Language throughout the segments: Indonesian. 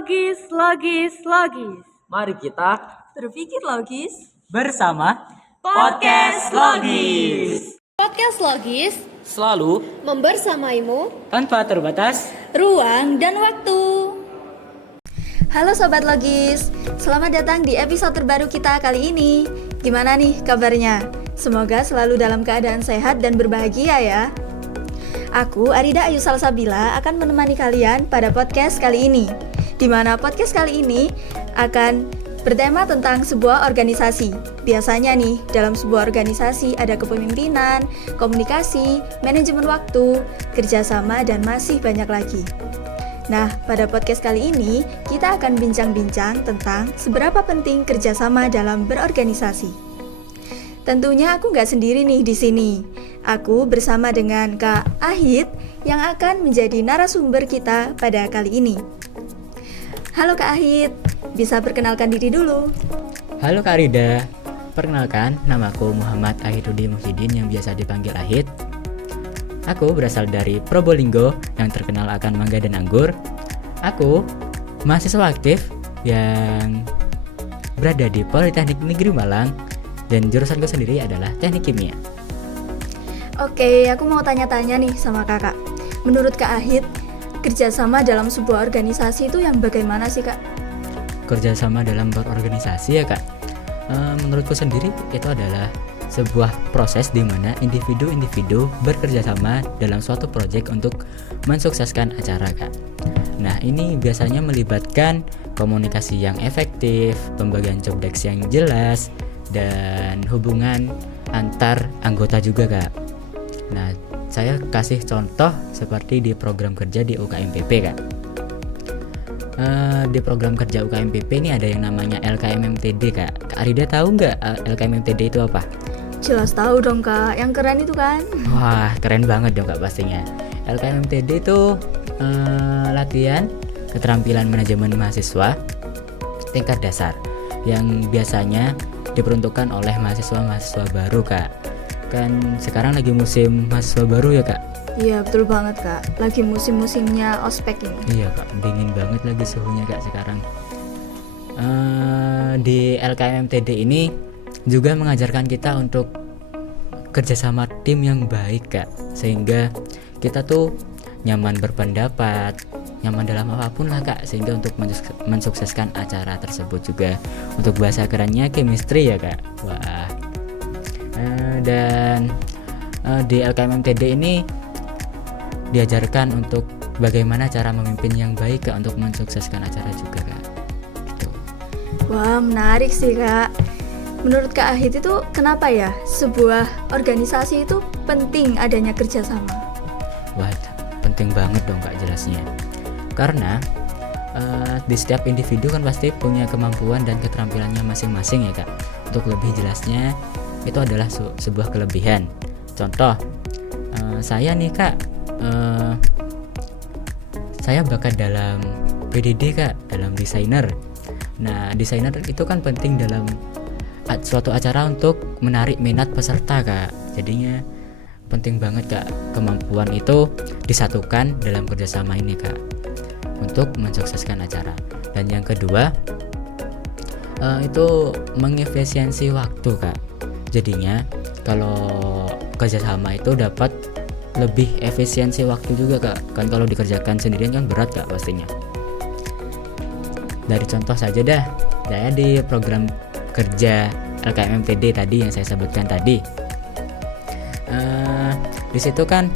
Logis. Mari kita berpikir logis bersama Podcast Logis. Podcast Logis Selalu membersamaimu tanpa terbatas ruang dan waktu. Halo Sobat Logis, selamat datang di episode terbaru kita kali ini. Gimana nih kabarnya? Semoga selalu dalam keadaan sehat dan berbahagia ya. Aku, Arida Ayu Salsabila, akan menemani kalian pada podcast kali ini, di mana podcast kali ini akan bertema tentang sebuah organisasi. Biasanya nih, dalam sebuah organisasi ada kepemimpinan, komunikasi, manajemen waktu, kerjasama, dan masih banyak lagi. Nah, pada podcast kali ini, kita akan bincang-bincang tentang seberapa penting kerjasama dalam berorganisasi. Tentunya aku nggak sendiri nih di sini. Aku bersama dengan Kak Ahid yang akan menjadi narasumber kita pada kali ini. Halo Kak Ahid, bisa perkenalkan diri dulu. Halo Kak Rida, perkenalkan namaku Muhammad Ahidudin Muhyiddin yang biasa dipanggil Ahid. Aku berasal dari Probolinggo yang terkenal akan mangga dan anggur. Aku mahasiswa aktif yang berada di Politeknik Negeri Malang dan jurusanku sendiri adalah Teknik Kimia. Oke, aku mau tanya-tanya nih sama kakak. Menurut Kak Ahid, kerjasama dalam sebuah organisasi itu yang bagaimana sih Kak? Kerjasama dalam berorganisasi ya Kak, menurutku sendiri itu adalah sebuah proses di mana individu-individu bekerjasama dalam suatu proyek untuk mensukseskan acara Kak. Nah, ini biasanya melibatkan komunikasi yang efektif, pembagian job desk yang jelas, dan hubungan antar anggota juga Kak. Nah, saya kasih contoh seperti di program kerja di UKMPP Kak. Di program kerja UKMPP ini ada yang namanya LKMMTD Kak. Kak Arida tahu nggak LKMMTD itu apa? Jelas tahu dong Kak, yang keren itu kan? Wah, keren banget dong Kak pastinya. LKMMTD itu latihan keterampilan manajemen mahasiswa tingkat dasar yang biasanya diperuntukkan oleh mahasiswa-mahasiswa baru Kak. Kan sekarang lagi musim mahasiswa baru ya Kak? Iya betul banget Kak, lagi musim-musimnya ospek ini. Iya Kak, dingin banget lagi suhunya Kak sekarang. Di LKMMTD ini juga mengajarkan kita untuk kerjasama tim yang baik Kak, sehingga kita tuh nyaman berpendapat, nyaman dalam apapun lah Kak, sehingga untuk mensukseskan acara tersebut juga. Untuk bahasa kerennya chemistry ya Kak. Wah. Dan di LKMMTD ini diajarkan untuk bagaimana cara memimpin yang baik Kak, untuk mensukseskan acara juga Kak. Gitu. Wah, menarik sih Kak. Menurut Kak Ahid itu kenapa ya sebuah organisasi itu penting adanya kerjasama? Wah, penting banget dong Kak jelasnya. Karena di setiap individu kan pasti punya kemampuan dan keterampilannya masing-masing ya Kak. Untuk lebih jelasnya, itu adalah sebuah kelebihan. Contoh, saya nih Kak, saya bakat dalam PDD Kak, dalam desainer. Nah, desainer itu kan penting dalam suatu acara untuk menarik minat peserta Kak. Jadinya penting banget Kak, kemampuan itu disatukan dalam kerjasama ini Kak, untuk mensukseskan acara. Dan yang kedua, itu mengefisiensi waktu Kak. Jadinya kalau kerjasama itu dapat lebih efisiensi waktu juga Kak. Kan kalau dikerjakan sendirian kan berat Kak pastinya. Dari contoh saja dah, saya di program kerja LKMMTD tadi yang saya sebutkan tadi, di situ kan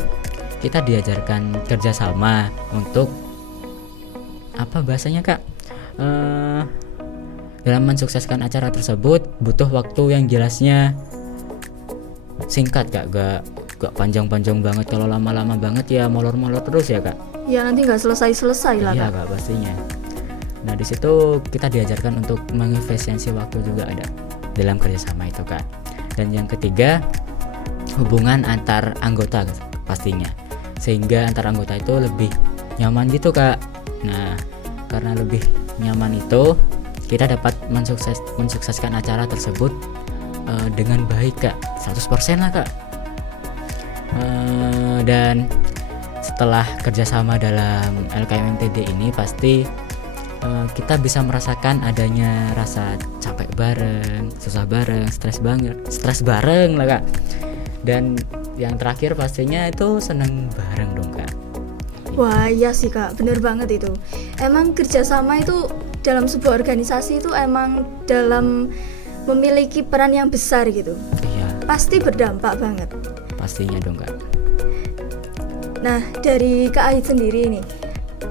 kita diajarkan kerjasama untuk apa bahasanya Kak, dalam mensukseskan acara tersebut butuh waktu yang jelasnya singkat Kak, gak panjang-panjang banget. Kalau lama-lama banget ya molor-molor terus ya Kak. Ya nanti nggak selesai-selesai lah Iya Kak. Kak pastinya. Nah di situ kita diajarkan untuk mengefisiensi waktu juga ada dalam kerjasama itu Kak. Dan yang ketiga, hubungan antar anggota pastinya, sehingga antar anggota itu lebih nyaman gitu Kak. Nah karena lebih nyaman itu, kita dapat mensukseskan acara tersebut dengan baik Kak, 100% lah Kak. Dan setelah kerjasama dalam LKMMTD ini pasti kita bisa merasakan adanya rasa capek bareng, susah bareng, stres bareng lah kak. Dan yang terakhir pastinya itu seneng bareng dong kak. Wah iya sih kak, bener banget itu. Emang kerjasama itu dalam sebuah organisasi itu emang dalam memiliki peran yang besar gitu. Iya, Pasti berdampak banget. pastinya dong kak. Nah dari Kak Ahid sendiri nih,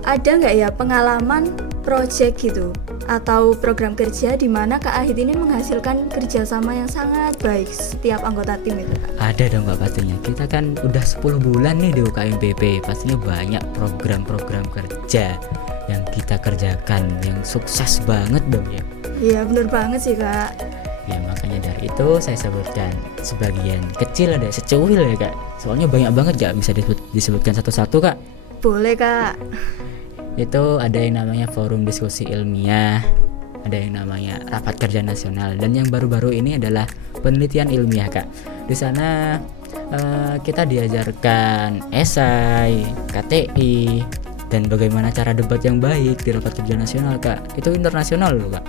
ada nggak ya pengalaman project gitu atau program kerja di mana Kak Ahid ini menghasilkan kerjasama yang sangat baik setiap anggota tim itu kak? Ada dong kak pastinya. Kita kan udah 10 bulan nih di UKMPP. Pastinya banyak program-program kerja yang kita kerjakan yang sukses banget dong ya. Iya bener banget sih kak. Ya makanya dari itu saya sebutkan sebagian kecil, ada secuil ya kak. Soalnya banyak banget gak bisa disebutkan satu-satu kak. Boleh kak. Itu ada yang namanya forum diskusi ilmiah, ada yang namanya rapat kerja nasional, dan yang baru-baru ini adalah penelitian ilmiah kak. Di sana kita diajarkan esai, KTI, dan bagaimana cara debat yang baik di rapat kerja nasional kak. Itu internasional loh kak.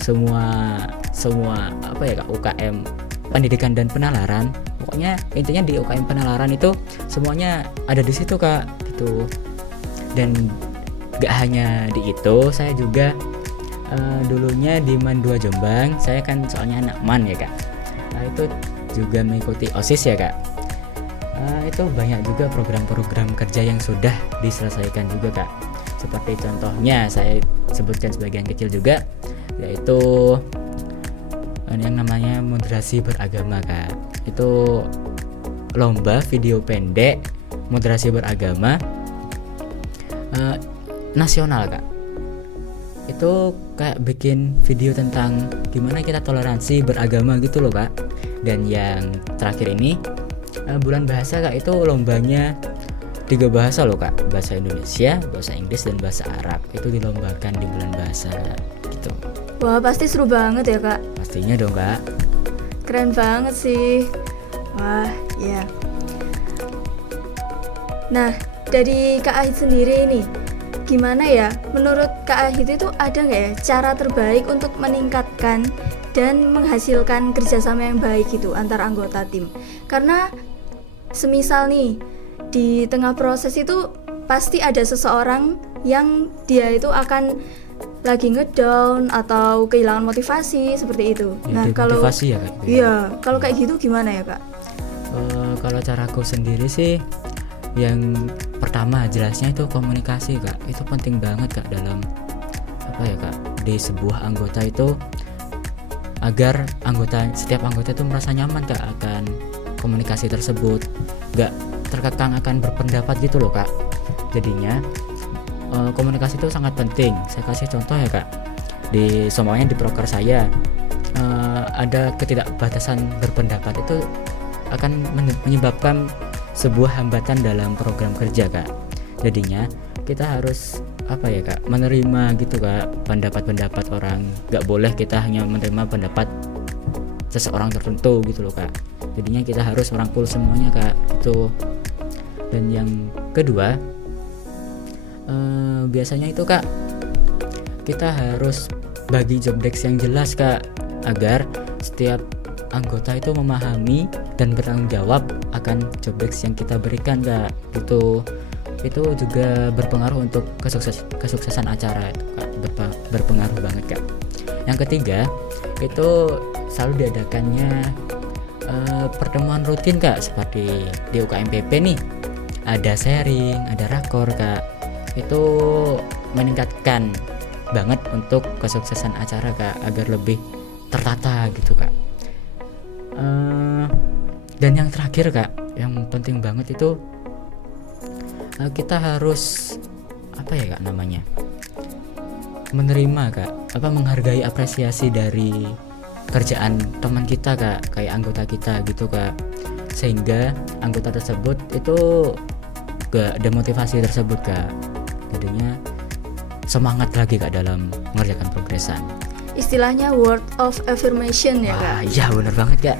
Semua apa ya kak, UKM pendidikan dan penalaran, pokoknya intinya di UKM penalaran itu semuanya ada di situ kak gitu. Dan gak hanya di itu, saya juga dulunya di MAN 2 Jombang. Saya kan soalnya anak MAN ya kak. Nah, itu juga mengikuti OSIS ya kak. Itu banyak juga program-program kerja yang sudah diselesaikan juga kak. Seperti contohnya saya sebutkan sebagian kecil juga, yaitu yang namanya moderasi beragama kak. Itu lomba video pendek moderasi beragama nasional kak. Itu kayak bikin video tentang gimana kita toleransi beragama gitu loh kak. Dan yang terakhir ini bulan bahasa kak, itu lombanya 3 bahasa loh kak, bahasa Indonesia, bahasa Inggris, dan bahasa Arab. Itu dilombakan di bulan bahasa gitu. Wah pasti seru banget ya kak. Pastinya dong kak. Keren banget sih. Wah ya. Nah dari Kak Ahid sendiri ini, gimana ya menurut Kak Ahid itu ada nggak ya cara terbaik untuk meningkatkan dan menghasilkan kerjasama yang baik gitu antar anggota tim? Karena semisal nih di tengah proses itu pasti ada seseorang yang dia itu akan lagi ngedown atau kehilangan motivasi seperti itu. Ya, Nah kalau motivasi ya kak. iya kalau kayak gitu gimana ya kak? Kalau caraku sendiri sih, yang pertama jelasnya itu komunikasi kak. Itu penting banget kak dalam apa ya kak, di sebuah anggota itu, agar setiap anggota itu merasa nyaman kak akan komunikasi tersebut, gak terkekang akan berpendapat gitu loh kak. Jadinya komunikasi itu sangat penting. Saya kasih contoh ya kak, semuanya di proker saya ada ketidakbatasan berpendapat, itu akan menyebabkan sebuah hambatan dalam program kerja kak. Jadinya kita harus apa ya kak, menerima gitu kak pendapat-pendapat orang. Gak boleh kita hanya menerima pendapat seseorang tertentu gitu loh kak. Jadinya kita harus merangkul semuanya kak itu. Dan yang kedua, biasanya itu kak, kita harus bagi job desk yang jelas kak, agar setiap anggota itu memahami dan bertanggung jawab akan job desk yang kita berikan kak gitu. Itu juga berpengaruh untuk kesuksesan acara itu kak, berpengaruh banget kak. Yang ketiga itu selalu diadakannya pertemuan rutin kak, seperti di UKMPP nih ada sharing, ada rakor kak. Itu meningkatkan banget untuk kesuksesan acara kak, agar lebih tertata gitu kak. Dan yang terakhir kak, yang penting banget itu kita harus apa ya kak namanya, menerima kak, menghargai apresiasi dari kerjaan teman kita kak, kayak anggota kita gitu kak, sehingga anggota tersebut itu gak demotivasi tersebut kak. Jadinya semangat lagi kak dalam mengerjakan progresan. Istilahnya word of affirmation ya kak. Iya benar banget kak.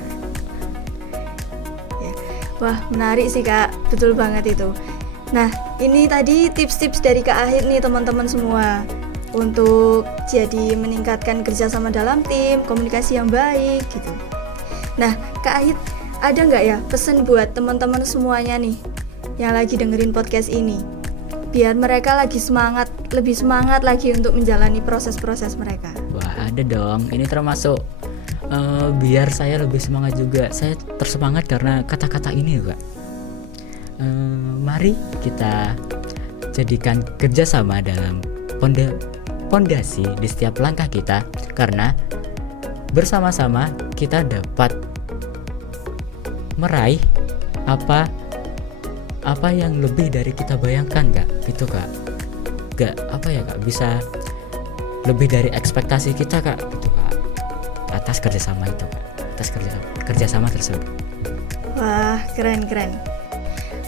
Wah menarik sih kak, betul banget itu. Nah ini tadi tips-tips dari Kak Ahid nih teman-teman semua. untuk jadi meningkatkan kerjasama dalam tim, komunikasi yang baik gitu. Nah, Kak Ahid, ada nggak ya pesan buat teman-teman semuanya nih yang lagi dengerin podcast ini? Biar mereka lagi lebih semangat lagi untuk menjalani proses-proses mereka. Wah, ada dong. Ini termasuk biar saya lebih semangat juga. Saya tersemangat karena kata-kata ini, Kak. Mari kita jadikan kerjasama dalam pondasi di setiap langkah kita, karena bersama-sama kita dapat meraih apa yang lebih dari kita bayangkan, Kak. Itu, Kak. Kak, bisa lebih dari ekspektasi kita, Kak. Gitu, Kak. Atas kerjasama itu, Kak. Atas kerjasama tersebut. Wah, keren.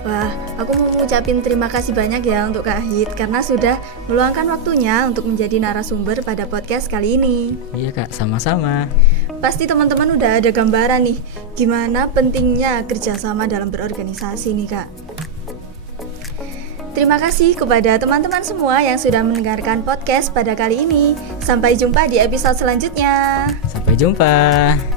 Wah, aku mau mengucapin terima kasih banyak ya untuk Kak Ahid karena sudah meluangkan waktunya untuk menjadi narasumber pada podcast kali ini. Iya, Kak, sama-sama. Pasti teman-teman udah ada gambaran nih gimana pentingnya kerjasama dalam berorganisasi nih, Kak. Terima kasih kepada teman-teman semua yang sudah mendengarkan podcast pada kali ini. Sampai jumpa di episode selanjutnya. Sampai jumpa.